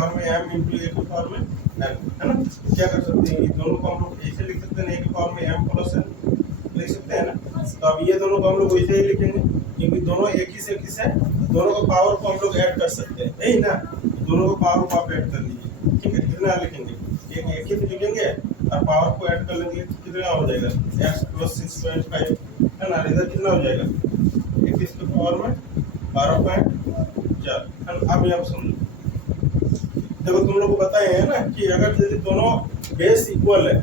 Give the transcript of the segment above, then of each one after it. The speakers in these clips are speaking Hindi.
पावर में m इंटू a की पावर में n, है ना। क्या कर सकते हैं, ये दोनों को हम लोग ऐसे लिख सकते हैं, a की पावर में m प्लस n लिख सकते हैं ना। तो अब ये दोनों को हम लोग वैसे ही लिखेंगे क्योंकि दोनों एक ही से दोनों को पावर को हम लोग ऐड कर सकते हैं, यही ना। दोनों को पावर को आप ऐड कर लीजिए, ठीक है। कितना लिखेंगे, एक ही से लिखेंगे और पावर को ऐड कर लेंगे, कितना हो जाएगा x प्लस 6.5, है ना। इधर कितना हो जाएगा 21 की पावर में 12.4, है ना। अब यहाँ समझो, देखो तुम लोग को बताए हैं ना कि अगर यदि दोनों बेस इक्वल है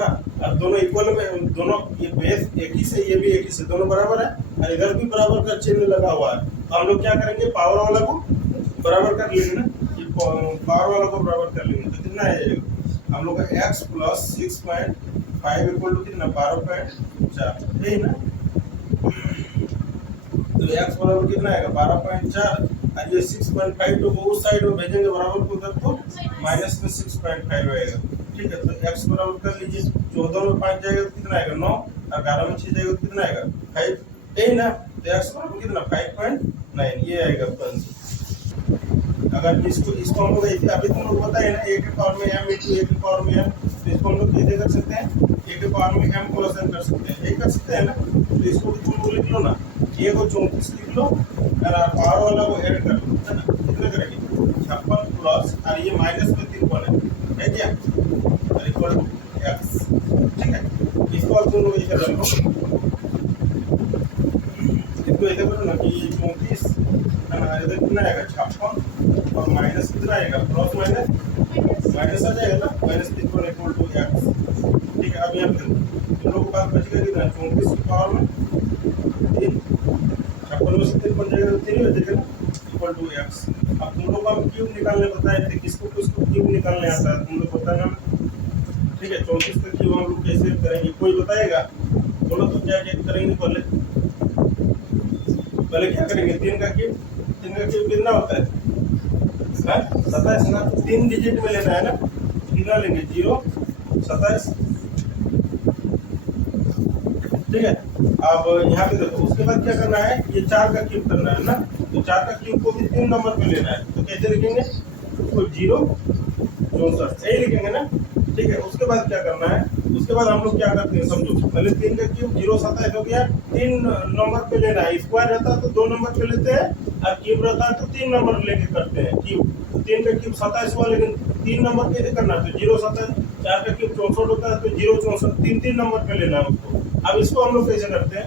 ना, और दोनों इक्वल में दोनों ये बेस एक ही से ये भी एक ही से दोनों बराबर है और इधर भी बराबर का चिन्ह लगा हुआ है, तो हम लोग क्या करेंगे, पावर वाला को बराबर कर लेंगे ना, ये पावर वाला को बराबर कर लेंगे। तो कितना आ जाएगा हम लोग का x प्लस 6.5 इक्वल टू कितना 12.4, यही ना। तो x बराबर कितना आएगा 12.4 और ये 6.5 तो वो उस साइड में भेजेंगे बराबर को उधर, तो माइनस में 6.5 आएगा, ठीक है। तो x बराबर कर लीजिए, 14 में 5 जाएगा तो कितना आएगा 9 और 11 में 6 जाएगा तो कितना आएगा 5, यही ना। तो x बराबर कितना 5.9, ये आएगा आंसर। अगर इसको हम लोग अभी तुम लोग बताए ना a के पावर में m इंटू a के पावर में m, तो इसको हम लोग कैसे कर सकते हैं, a के पावर में m प्लस n कर सकते हैं, यही कर सकते हैं ना। तो इसको भी तुम लोग लिख लो ना, a को 34 लिख लो और पावर वाला को ऐड कर लो, है ना। कितना करेंगे 56 प्लस और ये माइनस में 53 है क्या, और इक्वल टू x, ठीक है। इसको अब तुम लोग ऐसे कर लो, इसको ऐसे करो ना कि 34 है ना, इधर कितना आएगा 56 और माइनस कितना आएगा प्लस माइनस आ जाएगा ना, माइनस 53 इक्वल टू x, ठीक है। अब यहाँ पे तुम लोग को बात बचेगा कितना 34 की पावर में 3, 56 में से 3 बन जाएगा तो 3 हो जाएगा ना, इक्वल टू x। अब तुम लोग को हम क्यूब निकालने बताए थे, किसको क्यूब निकालने आता है तुम लोग बताना, ठीक है। 34 का क्यूब हम लोग कैसे करेंगे, कोई बताएगा, बोलो तो क्या करेंगे, पहले क्या करेंगे, 3 का क्यूब कितना होता है 27 ना, 3 डिजिट में लेना है ना, कितना लेंगे 0 27, ठीक है। अब यहाँ पे देखो, उसके बाद क्या करना है, ये 4 का क्यूब करना है ना, तो 4 का क्यूब को भी 3 नंबर पे लेना है, तो कैसे लिखेंगे, तो 0 64 यही लिखेंगे ना, ठीक है। उसके बाद क्या करना है, उसके बाद हम लोग क्या करते हैं समझो, पहले 3 का क्यूब 0 27 हो गया, 3 नंबर पे लेना है, स्क्वायर रहता है तो 2 नंबर पे लेते हैं और क्यूब रहता है तो 3 नंबर लेके करते हैं क्यूब। 3 का क्यूब 27 हुआ, लेकिन 3 नंबर कैसे करना है, तो 0 27, 4 का क्यूब 64 होता है तो 0 64, 3 नंबर पे लेना है उसको। अब इसको हम लोग कैसे करते हैं,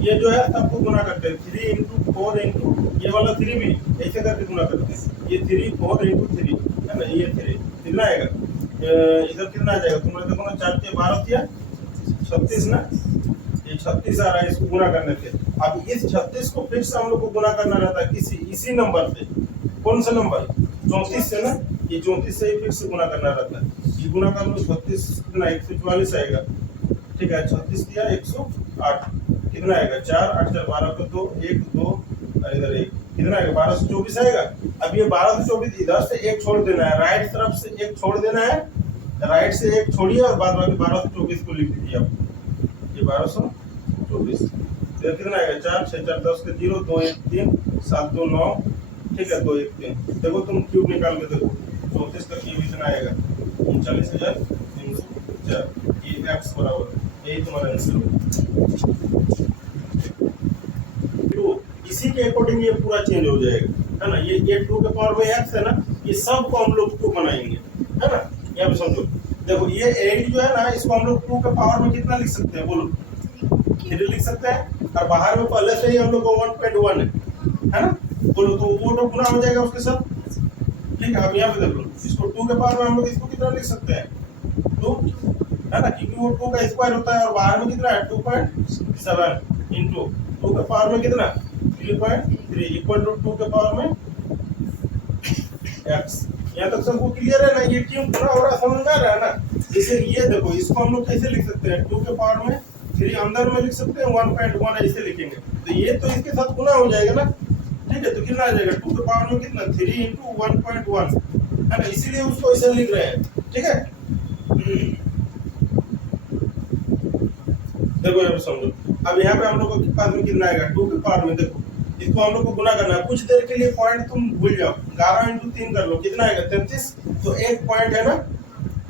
ये जो है सबको गुना करते हैं, 3 इंटू 4 इंटू ये वाला 3 भी ऐसे करके गुना करते हैं, ये 3 4 इंटू 3 है ना, ये 3 कितना आएगा, इधर कितना आ जाएगा, तुम लोग देखो ना 4 के 12 किया 36 ना, ये 36 आ रहा है, इसको गुना करने से। अब इस 36 को फिर से हम लोग को गुना करना रहता है इसी नंबर से, कौन सा नंबर 34 से ना, ये 34 से ही फिर से गुना करना रहता है, ये गुना कर लो 36 कितना 144 आएगा, ठीक है। 36 दिया 108 कितना आएगा 4 8 4 12 को 2 1 2 और इधर 1 कितना आएगा 12 से 24 आएगा। अब ये 12 से 24 इधर से एक छोड़ देना है, राइट तरफ से एक छोड़ देना है, राइट से एक छोड़िए और बाद बाकी 12 से 24 को लिख दीजिए आप, ये 1224 इधर कितना आएगा 4 6 4 10 के 0 2 1 3 7 2 9, ठीक है 2 1 3। देखो तुम क्यूब निकाल के देखो, 34 का क्यूब इतना आएगा 39304, ये x बराबर, यही तुम्हारा आंसर होगा। इसी के अकॉर्डिंग ये पूरा चेंज हो जाएगा, है ना। ये 2 के पावर में x है ना, ये सब को हम लोग 2 बनाएंगे, है ना। यहाँ पे समझो, देखो ये 8 जो है ना, इसको हम लोग 2 के पावर में कितना लिख सकते हैं, बोलो 3 लिख सकते हैं, और बाहर में पहले से ही हम लोग को 1.1 है ना, बोलो तो वो तो गुना हो जाएगा उसके साथ, ठीक है। अब यहाँ पे देखो, इसको 2 के पावर में हम लोग इसको कितना लिख सकते हैं 2, है ना, क्योंकि वो 2 का स्क्वायर होता है और बाहर में कितना है 2.7 इंटू 2 के पावर में कितना 3.3 इक्वल टू 2 के पावर में x। यहाँ तक सबको क्लियर है ना, ये क्यों पूरा हो रहा समझ में आ रहा है ना। जैसे ये देखो, इसको हम लोग कैसे लिख सकते हैं, 2 के पावर में 3 अंदर में लिख सकते हैं 1.1 ऐसे लिखेंगे, तो ये तो इसके साथ गुना हो जाएगा ना, ठीक है। तो कितना आ जाएगा 2 के पावर में कितना 3 इंटू 1.1, है ना, इसीलिए उसको ऐसे लिख रहे हैं, ठीक है। देखो यहाँ पे समझो, अब यहाँ पे हम लोग के पास में कितना आएगा 2 के पावर में, देखो इसको हम लोग को गुना करना है। कुछ देर के लिए पॉइंट तुम भूल जाओ, 11 इंटू 3 कर लो, कितना आएगा 33। तो एक पॉइंट है ना,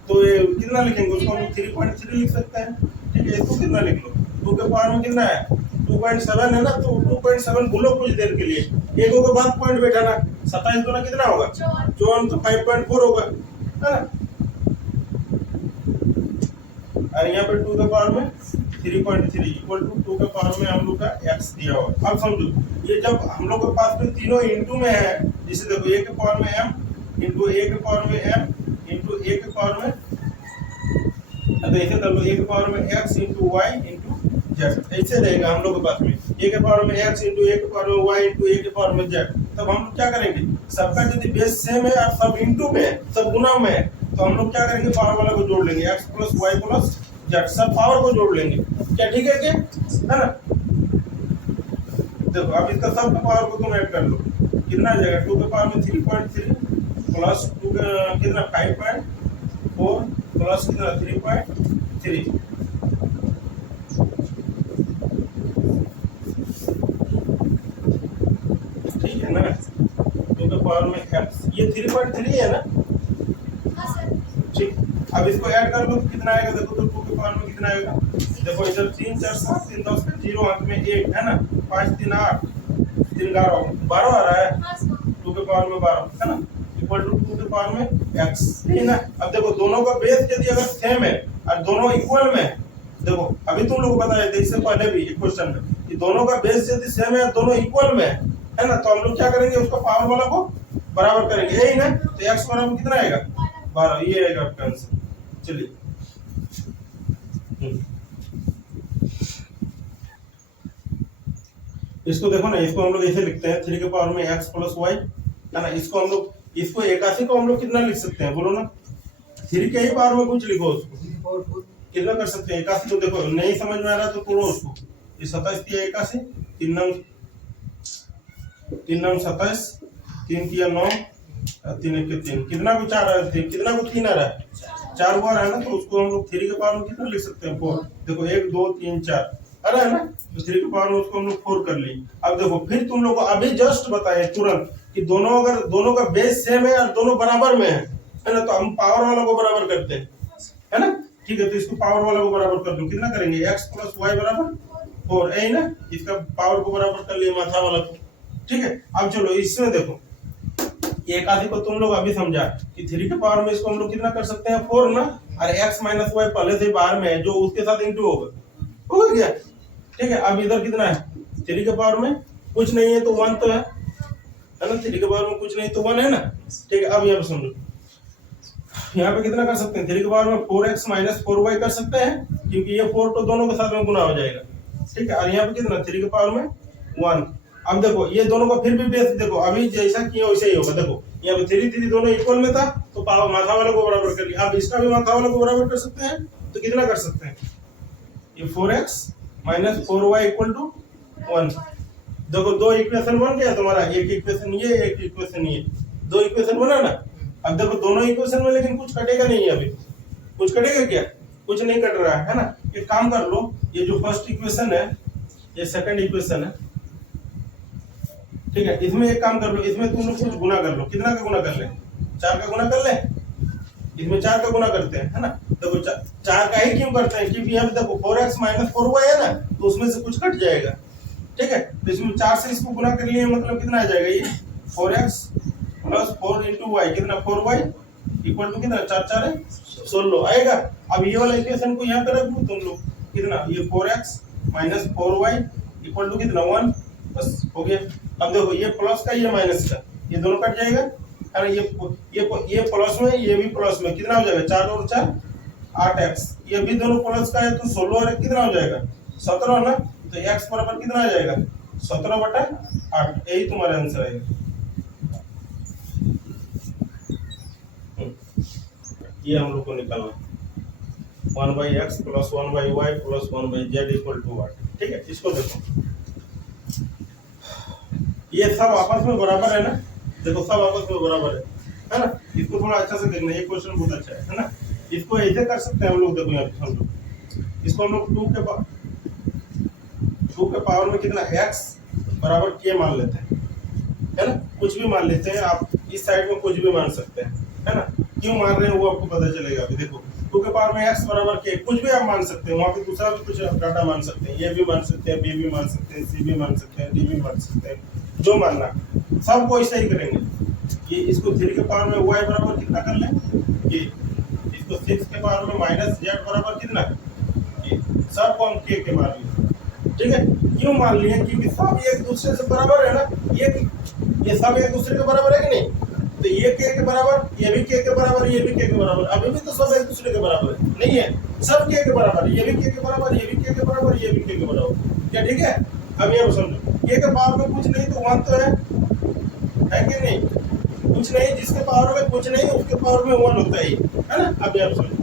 तो ये कितना लिखेंगे उसको हम लोग 3.3 लिख सकते हैं। ठीक है, इसको कितना लिख लो, 2 के पावर में कितना है 2.7 है ना, तो 2.7 भूलो कुछ देर के लिए, एक के बाद पॉइंट बैठाना, 27 गुना कितना होगा 54, तो 5.4 होगा, है ना। और यहाँ पे 2 के पावर में 3.3 इक्वल टू 2 के पावर में हम लोग का x दिया हुआ। अब समझो, ये जब हम लोग के पास में तीनों इंटू में है, जैसे देखो a के पावर में m इंटू a के पावर में m इंटू a के पावर में, तो ऐसे कर लो a के पावर में x into y into z, ऐसे रहेगा हम लोग के पास में a के पावर में x इंटू a के पावर में y इंटू a के पावर में z। तब हम लोग क्या करेंगे, सबका यदि बेस सेम है और सब इंटू में है, सब गुना में है, तो हम लोग क्या करेंगे, पावर वाला को जोड़ लेंगे, x plus y plus z, सब पावर को जोड़ लेंगे। क्या ठीक है क्या, है ना। देखो अब इसका सब पावर को तुम ऐड कर लो, कितना आ जाएगा 2 के पावर में 3.3 प्लस 2 कितना 5.4 प्लस कितना 3.3, ठीक है ना। 2 के पावर में x, ये 3.3 है ना, ठीक। अब इसको ऐड कर लो, कितना आएगा देखो, तो 2 के पावर में कितना आएगा, देखो इधर 3 4 7 3 10 0 हाथ में 1 है ना, 5 3 8 3 11 12 आ रहा है, 2 के पावर में 12 है ना, इक्वल टू 2 के पावर में x, ठीक है ना। अब देखो दोनों का बेस यदि अगर सेम है और दोनों इक्वल में, देखो अभी तुम लोग बताए थे इससे पहले भी एक क्वेश्चन में कि दोनों का बेस यदि सेम है और दोनों इक्वल में है ना, तो हम लोग क्या करेंगे, उसका पावर वाला को बराबर करेंगे, यही ना। तो x बराबर कितना आएगा 12, ये आएगा आपका आंसर। चलिए इसको देखो ना, इसको हम लोग ऐसे लिखते हैं 3 के पावर में x प्लस y, है ना। इसको हम लोग, इसको 81 को हम लोग कितना लिख सकते हैं बोलो ना, 3 के ही पावर में कुछ लिखो, उसको कितना कर सकते हैं 81 को। देखो नहीं समझ में आ रहा तो तोड़ो उसको, ये 27 किया 81, 3 9 27, 3 किया 9, 3 1 3, कितना को 4 आ रहा है, कितना को 3 आ रहा है, 4 बार है ना, तो उसको हम लोग 3 के पावर में कितना लिख सकते हैं 4। देखो 1 2 3 4 आ रहा है ना, तो 3 के पावर में उसको हम लोग 4 कर लिए। अब देखो फिर तुम लोग को अभी जस्ट बताए तुरंत कि दोनों अगर दोनों का बेस सेम है और दोनों बराबर में है ना, तो हम पावर वाला को बराबर करते हैं, है ना। ठीक है, तो इसको पावर वाला को बराबर कर दो, कितना करेंगे x प्लस वाई बराबर 4, है ना। इसका पावर को बराबर कर लिए माथा वाला को, ठीक है। अब चलो इसमें देखो, 81 को तुम लोग अभी समझा कि 3 के पावर में इसको हम लोग कितना कर सकते हैं 4 ना, और x माइनस वाई पहले से बाहर में है, जो उसके साथ इंटू होगा, हो गया, ठीक है। अब इधर कितना है, 3 के पावर में कुछ नहीं है तो 1 तो है ना, 3 के पावर में कुछ नहीं तो 1 है ना, ठीक है। अब यहाँ पे समझो, यहाँ पे कितना कर सकते हैं, 3 के पावर में 4x माइनस 4y कर सकते हैं, क्योंकि ये 4 तो दोनों के साथ में गुना हो जाएगा, ठीक है। और यहाँ पे कितना 3 के पावर में 1। अब देखो ये दोनों का फिर भी बेस देखो, अभी जैसा किया वैसे ही होगा। देखो यहाँ पे 3 3 दोनों इक्वल में था, तो पावर माथा वाले को बराबर कर लिया। अब इसका भी माथा वाले को बराबर कर सकते हैं, तो कितना कर सकते हैं, ये 4x minus 4y equal to 1। देखो दो इक्वेशन बन गया तुम्हारा, एक इक्वेशन ये एक इक्वेशन ये, दो इक्वेशन बना ना। अब देखो दोनों इक्वेशन में लेकिन कुछ कटेगा नहीं है, अभी कुछ कटेगा क्या, कुछ नहीं कट रहा है ना। एक काम कर लो, ये जो फर्स्ट इक्वेशन है ये सेकंड इक्वेशन है, ठीक है। इसमें एक काम कर लो, इसमें तुम लोग कुछ गुना कर लो, कितना का गुना कर ले, 4 का गुना कर ले, इसमें 4 का गुना करते हैं, है ना। देखो 4 का ही क्यों करते हैं, क्योंकि यहाँ पे देखो 4x माइनस 4y है ना, तो उसमें से कुछ कट जाएगा, ठीक है। तो इसमें 4 से इसको गुना कर लिए, मतलब कितना आ जाएगा, ये 4x प्लस 4 इंटू वाई, कितना 4y इक्वल टू कितना 4 4 है 16 आएगा। अब ये वाला इक्वेशन को यहाँ पे रख लो तुम लोग, कितना ये 4x minus 4y equal to कितना 1, बस हो गया। अब देखो ये प्लस का ये माइनस का, ये दोनों कट जाएगा, है ना। ये प्लस में ये भी प्लस में, कितना हो जाएगा 4 और 4 8x, ये भी दोनों प्लस का है, तो 16 और 1 कितना हो जाएगा 17 ना। तो x बराबर कितना आ जाएगा 17/8, यही तुम्हारा आंसर आएगा। ये हम लोग को निकालना 1/x plus 1/y plus 1/z equal to 8, ठीक है। इसको देखो ये सब आपस में बराबर है ना, देखो सब आपस में बराबर है ना। इसको थोड़ा अच्छा से देखना, ये क्वेश्चन बहुत अच्छा है ना। इसको ऐसे कर सकते हैं हम लोग, देखो यहाँ पे हम लोग इसको हम लोग 2 के पावर में कितना x बराबर के मान लेते हैं, है ना, कुछ भी मान लेते हैं आप, इस साइड में कुछ भी मान सकते हैं, है ना। क्यों मान रहे हैं वो आपको पता चलेगा। अभी देखो 2 के पावर में x बराबर के, कुछ भी आप मान सकते हैं, वहाँ पे दूसरा भी कुछ डाटा मान सकते हैं, ये भी मान सकते हैं, बी भी मान सकते हैं, सी भी मान सकते हैं, डी भी मान सकते हैं, जो मानना सबको ऐसा ही करेंगे। ये इसको 3 के पावर में y बराबर कितना कर लें, ये इसको 6 के पावर में माइनस z बराबर कितना, ये सबको हम k के मान लिए, ठीक है। क्यों मान लिए, क्योंकि सब एक दूसरे से बराबर है ना, ये सब एक दूसरे के बराबर है कि नहीं, तो ये k के बराबर, ये भी k के बराबर, ये भी k के बराबर, अभी भी तो सब एक दूसरे के बराबर है, नहीं है, सब k के बराबर, ये भी k के बराबर, ये भी k के बराबर, ये भी k के बराबर, क्या ठीक है। अब ये समझो, k के पावर में कुछ नहीं तो 1 तो है कि नहीं, कुछ नहीं, जिसके पावर में कुछ नहीं उसके पावर में 1 होता है ना। अब ये समझो,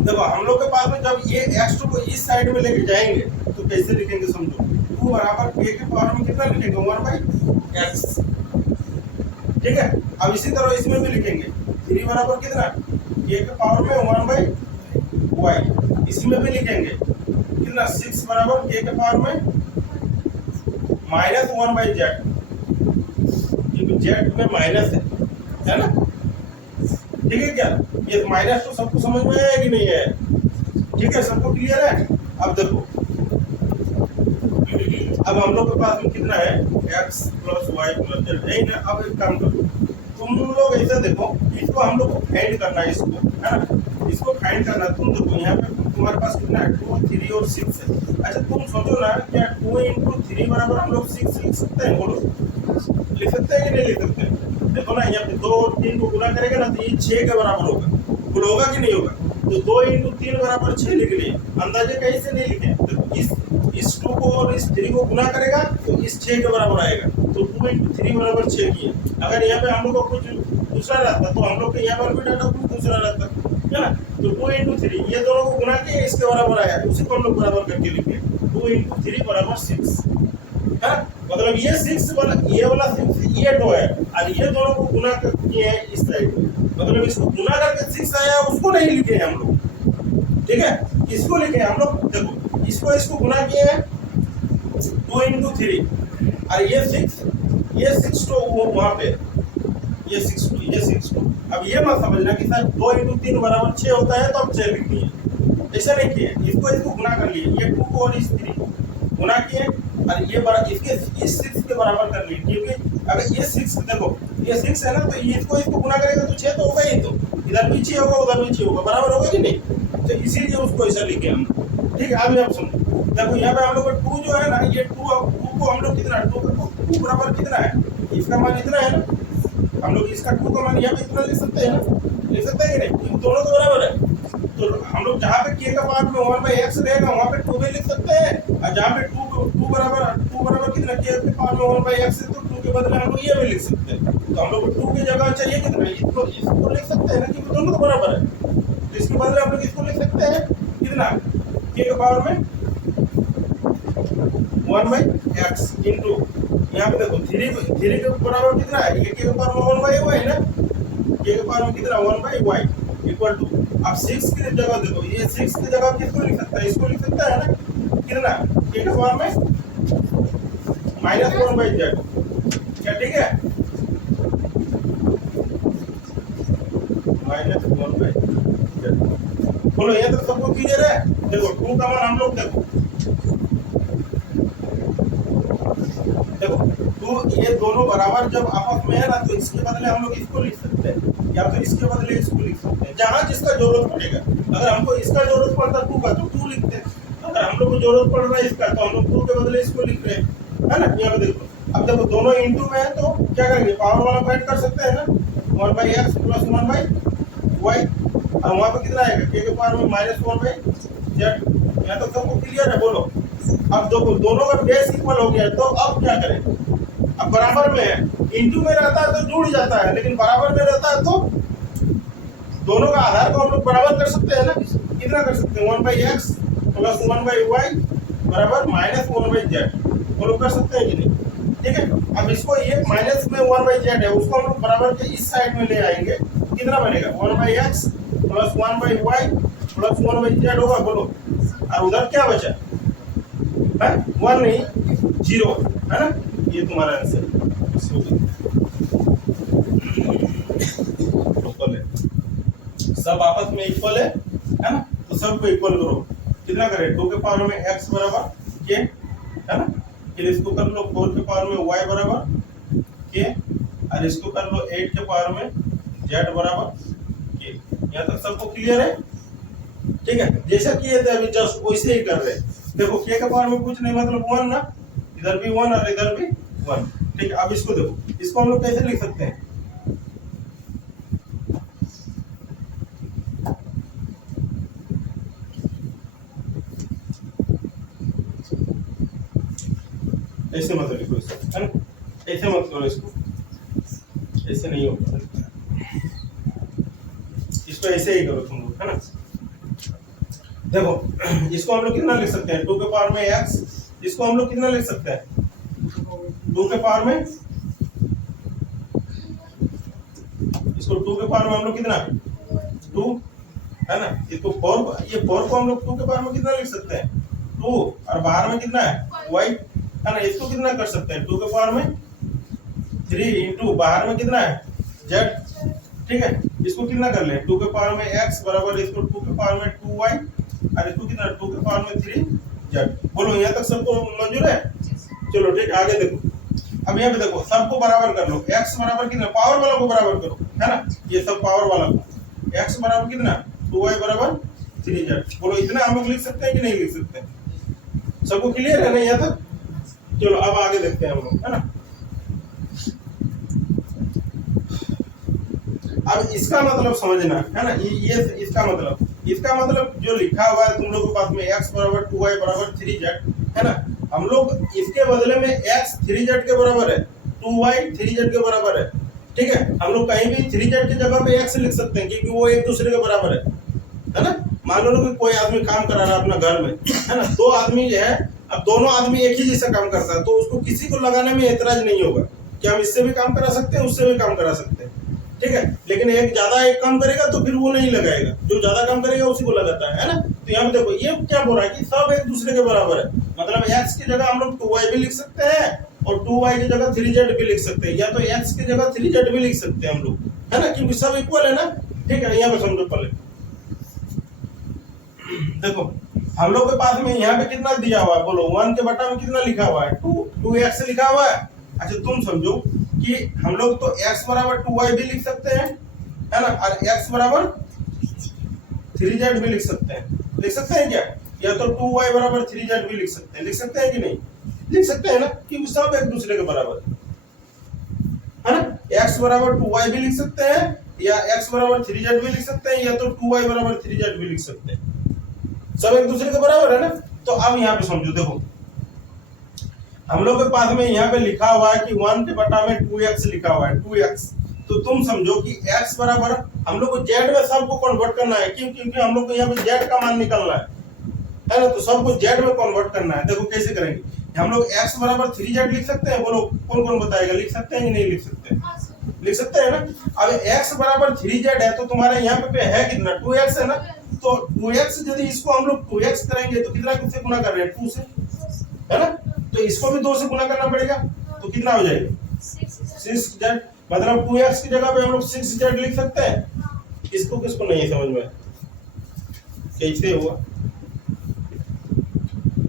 देखो हम लोग के पास में जब ये x2 को इस साइड में लेके जाएंगे तो कैसे लिखेंगे, समझो 2 बराबर k के पावर में कितना लिखेंगे, 1/x, ठीक है। अब इसी तरह इसमें भी लिखेंगे 3 बराबर कितना, k के पावर में 1/y, इसमें भी लिखेंगे कितना, 6 बराबर k के पावर में -1/z, क्योंकि z में माइनस है ना, ठीक है। क्या ये माइनस तो सबको समझ में आया कि नहीं है, ठीक है, सबको क्लियर है। अब देखो, अब हम लोग के पास में कितना है, x + y + z है ना। अब एक काम करो, तुम लोग ऐसा देखो, इसको हम लोग को फाइंड करना है, इसको, है ना, इसको फाइंड करना। तुम देखो यहाँ पे तुम्हारे पास कितना है, 2, 3 और 6 है। अच्छा तुम सोचो ना, क्या 2 × 3 बराबर हम लोग 6 लिख सकते हैं, बोलो लिख सकते हैं कि नहीं लिख सकते हैं। देखो ना, यहाँ पे 2 और 3 को गुना करेंगे ना तो ये 6 के बराबर होगा, बोलो होगा कि नहीं होगा। तो 2 × 3 बराबर 6 लिख लिए, अंदाजे कहीं से नहीं लिखे। तो इस 2 को और इस 3 को गुना करेगा तो इस 6 के बराबर आएगा, तो 2 × 3 बराबर 6 किए। अगर यहाँ पे हम लोग को कुछ दूसरा रहता तो हम लोग के यहाँ पर भी डाटा कुछ दूसरा रहता, है ना। तो 2 × 3 ये दोनों को गुना किए, इसके बराबर आया, उसी को हम लोग बराबर करके लिखे, 2 × 3 बराबर 6, है। मतलब ये 6 वाला, ये वाला 6 ये 2 है, और ये दोनों को गुना किए हैं इस साइड में, मतलब इसको गुना करके 6 आया, उसको नहीं लिखे हम लोग, ठीक है। इसको लिखे हम लोग, देखो इसको गुना किए हैं 2 × 3, और ये 6 तो वहाँ पे ये 6 तो अब ये मत समझना कि सर 2 × 3 बराबर 6 होता है तो अब 6 लिख दिए, ऐसा नहीं किए। इसको गुना कर लिए, ये 2 को और इस 3 को गुना किए, और ये इसके इस 6 के बराबर कर लिए, क्योंकि अगर ये 6 देखो ये 6 है ना, तो इसको गुना करेगा तो 6 तो होगा ही, तो इधर भी 6 होगा उधर भी 6 होगा, बराबर होगा कि नहीं। तो इसीलिए उसको ऐसा लिखे हम, ठीक है। अब आप समझो, देखो यहाँ पे हम लोग 2 जो है ना, ये 2 को हम लोग कितना, 2 बराबर कितना है, इसका मान इतना है ना, हम लोग इसका 2 का मान यहाँ पे इतना लिख सकते हैं ना, लिख सकते हैं कि नहीं, दोनों तो बराबर है। तो हम लोग जहाँ पे k का पावर में 1/x रहेगा वहाँ पे 2 भी लिख सकते हैं, और जहाँ पे 2 बराबर कितना, k के पावर में 1/x है तो 2 के बदले हम लोग ये भी लिख सकते हैं। तो हम लोग को 2 की जगह चाहिए कितना, इसको लिख सकते हैं ना, क्योंकि दोनों तो बराबर है। तो इसके बदले हम लोग इसको लिख सकते हैं कितना, k के पावर में 1/x इंटू, यहाँ पे देखो 3 के बराबर कितना है, ये k के पावर में 1/y है ना, k के पावर में कितना 1/y इक्वल टू, अब 6 की जगह देखो, ये 6 की जगह किसको लिख सकता है, इसको लिख सकता है ना, कितना k के पावर में -1/z, क्या ठीक है, -1/z। बोलो ये तो सबको क्लियर है। देखो 2 का मान हम लोग देखो 2 ये दोनों बराबर जब आपस में है ना, तो इसके बदले हम लोग इसको लिख सकते हैं, या तो इसके बदले इसको लिख सकते हैं, जहाँ जिसका जरूरत पड़ेगा। अगर हमको इसका जरूरत पड़ता 2 का तो 2 लिखते हैं, अगर हम लोग को जरूरत पड़ रहा है इसका तो हम लोग 2 के बदले इसको लिख रहे हैं, है ना। यहाँ पे देखो, अब देखो दोनों इंटू में है तो क्या करेंगे, पावर वाला फाइंड कर सकते हैं ना, 1/x + 1/y, और वहाँ पे कितना आएगा, k के पावर में -1/z। यहाँ तो सबको क्लियर है, बोलो। अब देखो दोनों का बेस इक्वल हो गया, तो अब क्या करें, अब बराबर में है, इंटू में रहता है तो जुड़ जाता है, लेकिन बराबर में रहता है तो दोनों का आधार को हम लोग बराबर कर सकते हैं ना, कितना कर सकते हैं, 1/x + 1/y बराबर -1/z, वो लोग कर सकते हैं कि नहीं, ठीक है। अब इसको ये माइनस में 1/z है, उसको हम लोग बराबर के इस साइड में ले आएंगे, कितना बनेगा 1/x + 1/y + 1/z होगा, बोलो। और उधर क्या बचा है, 1 नहीं 0, है ना, ये तुम्हारा आंसर इक्वल है, सब आपस में इक्वल है ना, तो सबको इक्वल करो। कितना करें, 2 के पावर में x बराबर k, है ना, फिर इसको कर लो 4 के पावर में y बराबर k, और इसको कर लो 8 के पावर में z बराबर k। यहाँ तक सबको क्लियर है? ठीक है, जैसा किए थे अभी जस्ट वैसे ही कर रहे हैं। देखो k के पावर में कुछ नहीं मतलब 1 ना, इधर भी 1 और इधर भी 1। ठीक है, अब इसको देखो, इसको हम लोग कैसे लिख सकते हैं, ऐसे मत लिखो इसको, है ना, ऐसे मत करो इसको, ऐसे नहीं होगा, इसको ऐसे ही करो तुम लोग, है ना। देखो इसको हम लोग कितना लिख सकते हैं, 2 के पावर में x, इसको हम लोग कितना लिख सकते हैं, 2 के पावर में, इसको 2 के पावर में हम लोग कितना 2, है ना, इसको 4, ये 4 को हम लोग 2 के पावर में कितना लिख सकते हैं 2, और बाहर में कितना है y, है ना, इसको कितना कर सकते हैं 2 के पावर में 3 इंटू बाहर में कितना है z। ठीक है, इसको कितना कर ले, 2 के पावर में x बराबर इसको 2 के पावर में 2y, और इसको कितना 2 के पावर में 3z। बोलो यहाँ तक सबको मंजूर है? चलो ठीक, आगे देखो, अब यहाँ पे देखो सबको बराबर कर लो, x बराबर कितना, पावर वाला को बराबर करो, है ना, ये सब पावर वाला को, x बराबर कितना 2y बराबर 3z। बोलो इतना हम लोग लिख सकते हैं कि नहीं लिख सकते? सबको क्लियर है ना यहाँ तक? चलो अब आगे देखते हैं हम लोग, है ना। अब इसका मतलब समझना है ना, ये इसका मतलब जो लिखा हुआ है तुम लोगों के पास में x बराबर 2y बराबर 3z, है ना, हम लोग इसके बदले में x 3z के बराबर है, 2y 3z के बराबर है। ठीक है, हम लोग कहीं भी 3z की जगह पे x लिख सकते हैं क्योंकि वो एक दूसरे के बराबर है ना। मान लो कि कोई आदमी काम करा रहा है अपना घर में, है ना, 2 आदमी जो है, अब दोनों आदमी एक ही जैसा काम करता है तो उसको किसी को लगाने में एतराज नहीं होगा कि हम इससे भी काम करा सकते हैं उससे भी काम करा सकते हैं। ठीक है, लेकिन एक ज्यादा एक काम करेगा तो फिर वो नहीं लगाएगा, जो ज्यादा काम करेगा उसी को लगाता है ना। तो यहाँ पे देखो ये क्या बोल रहा है कि सब एक दूसरे के बराबर है, मतलब x की जगह हम लोग 2y भी लिख सकते हैं और 2y की जगह 3z भी लिख सकते हैं, या तो x की जगह 3z भी लिख सकते हैं हम लोग, है ना, क्योंकि सब इक्वल है ना। ठीक है, यहाँ पे समझो पहले देखो हम लोग के पास में यहाँ पे कितना दिया हुआ है, बोलो 1 के बटा में कितना लिखा हुआ है 2x लिखा हुआ है। अच्छा तुम समझो कि हम लोग तो x बराबर 2y भी लिख सकते हैं, है ना, और x बराबर 3z भी लिख सकते हैं क्या, या तो 2y बराबर 3z भी लिख सकते हैं कि नहीं लिख सकते हैं ना, क्योंकि सब एक दूसरे के बराबर है ना। x बराबर 2y भी लिख सकते हैं, या x बराबर 3z भी लिख सकते हैं, या तो 2y बराबर 3z भी लिख सकते हैं, सब एक दूसरे के बराबर है ना। तो अब यहाँ पे समझो, देखो हम लोग के पास में यहाँ पे लिखा हुआ है कि 1 के बटा में 2x लिखा हुआ है 2x, तो तुम समझो कि x बराबर हम लोग को z में सबको कन्वर्ट करना है, क्यों, क्योंकि हम लोग को यहाँ पे z का मान निकालना है ना, तो सबको z में कन्वर्ट करना है। देखो कैसे करेंगे, हम लोग x बराबर 3z लिख सकते हैं, बोलो कौन कौन बताएगा, लिख सकते हैं कि नहीं लिख सकते? लिख सकते हैं ना। अब x बराबर 3z है तो तुम्हारे यहाँ पे है कितना 2x है ना, तो 2x यदि इसको हम लोग 2x करेंगे तो कितना से गुना कर रहे हैं 2 से, है ना, तो इसको भी 2 से गुना करना पड़ेगा, तो कितना हो जाएगा 6z, मतलब 2x की जगह पे हम लोग 6z लिख सकते हैं। इसको किसको नहीं समझ में कैसे हुआ,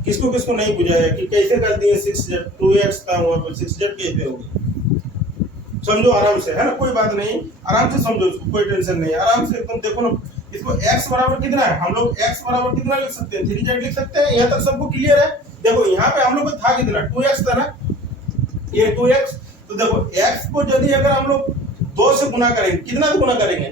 किसको किसको नहीं बुझाया कि कैसे कर दिए 6z, 2x था वहां पर 6z कैसे हो गया, समझो आराम से, है ना, कोई बात नहीं, आराम से समझो इसको, कोई टेंशन नहीं, आराम से एकदम देखो ना। इसको x बराबर कितना है, हम लोग x बराबर कितना लिख सकते हैं 3z लिख सकते हैं, यहाँ तक सबको क्लियर है। देखो यहाँ पे हम लोग को था कितना 2x था ना, ये 2x, तो देखो x को यदि अगर हम लोग 2 से गुना करेंगे, कितना से गुना करेंगे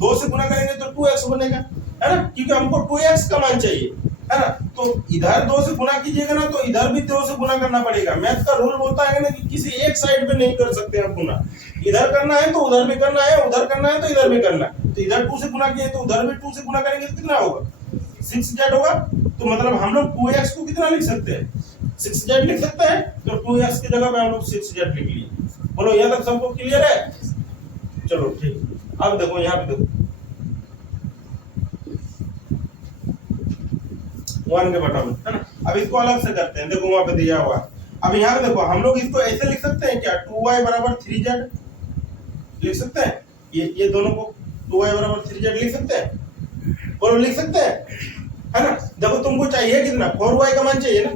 2 से गुना करेंगे तो 2x बनेगा, है ना, क्योंकि हमको 2x का मान चाहिए, है ना, तो इधर 2 से गुना कीजिएगा ना तो इधर भी 2 से गुना करना पड़ेगा। मैथ का रूल बोलता है ना कि किसी एक साइड पे नहीं कर सकते आप गुना, इधर करना है तो उधर भी करना है, उधर करना है तो इधर भी करना है, तो इधर 2 से गुना किए तो उधर भी 2 से गुना करेंगे तो कितना होगा 6z होगा। तो मतलब हम लोग 2x को कितना लिख सकते हैं 6z लिख सकते हैं, तो 2x की जगह पे हम लोग 6z लिख लिए। बोलो यहाँ तक सबको क्लियर है? चलो ठीक, अब देखो यहाँ पे देखो 1 के बटा में, है ना, अब इसको अलग से करते हैं। देखो वहां पे दिया हुआ अब यहाँ पे देखो हम लोग इसको ऐसे लिख सकते हैं क्या, 2y बराबर 3z लिख सकते हैं, ये दोनों को 2y बराबर 3z लिख सकते हैं, बोलो लिख सकते हैं, है ना। देखो तुमको चाहिए कितना, 4y का मान चाहिए ना,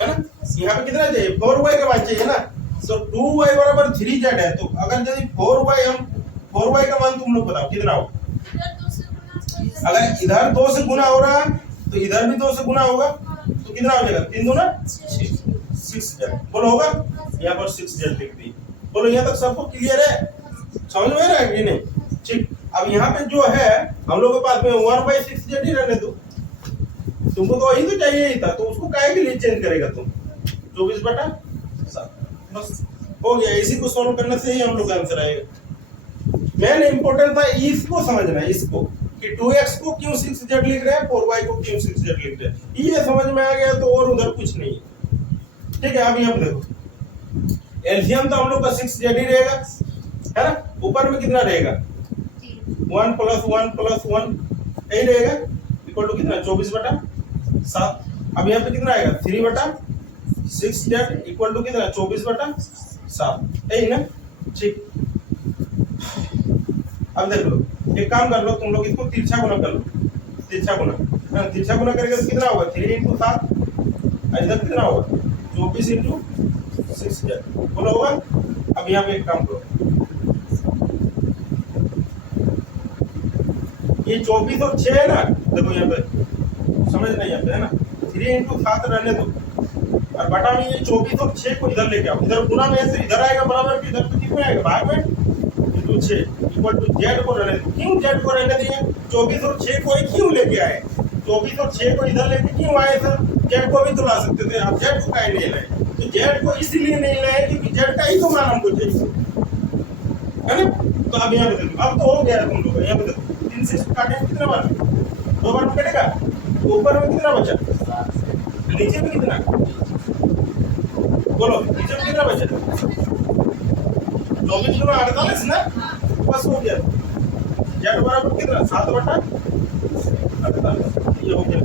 है ना, यहाँ पे कितना चाहिए, 4y का मान चाहिए ना। तो 2y बराबर 3z है, तो अगर यदि 4y का मान तुम लोग बताओ कितना हो, अगर इधर 2 से गुना हो रहा है तो इधर भी 2 से गुना होगा, तो कितना हो जाएगा, 3 दूना 6z, बोलो होगा, यहाँ पर 6z लिख दी। बोलो यहाँ तक सबको क्लियर है, समझ में आ रहा है कि नहीं, ठीक। अब यहाँ पे जो है हम लोग के पास में 1/6z ही रहने दो, तुमको तो वही तो चाहिए ही था, तो उसको काहे के लिए चेंज करेगा तुम, 24/7 बस हो गया। इसी को सॉल्व करने से ही हम लोग का आंसर आएगा। मेन इंपॉर्टेंट था इसको समझना, इसको कि 2x को क्यों 6z लिख रहे हैं, 4y को क्यों 6z लिख रहे हैं, ये समझ में आ गया तो और उधर कुछ नहीं है, ठीक है। अभी हम देखो एलसीएम तो हम लोग का 6z ही रहेगा, है ना, ऊपर में कितना रहेगा 1 + 1 + 1 यही रहेगा, इक्वल टू कितना 24/7। अब यहाँ पे कितना आएगा 3/6z इक्वल टू कितना 24/7 यही ना, ठीक। अब देख लो, एक काम कर लो तुम लोग, इसको तिरछा गुना कर लो, तिरछा गुना, है ना, तिरछा गुना करेंगे तो कितना होगा 3 × 7, और इधर कितना होगा 24 × 6z, बोलो होगा। अब यहाँ पे एक काम करो, ये 24 और 6 है ना, देखो यहाँ पे समझ नहीं आता है ना, 3 × 7 रहने दो, और बटा में ये 24 और 6 को इधर लेके आओ, इधर गुना में से इधर आएगा बराबर, कि इधर तो कितना आएगा भाग में, 6 इक्वल टू z को रहने दो। क्यों z को रहने दिए, 24 और 6 को ही क्यों लेके आए, 24 और 6 को इधर लेके क्यों आए सर, z को भी तो ला सकते थे, आप z को काहे नहीं लाए, तो z को इसलिए नहीं लाए क्योंकि z का ही तो मान हमको चाहिए, है ना। तो अब यहाँ पे देखो, अब तो हो गया तुम लोग, यहाँ पे देखो 3 से काटेंगे कितना बार, 2 बार में कटेगा, तो ऊपर में कितना बचा, नीचे में कितना, बोलो नीचे में कितना बचा 24 × 48 ना, बस हो गया। z बराबर कितना 7/48, ये हो गया।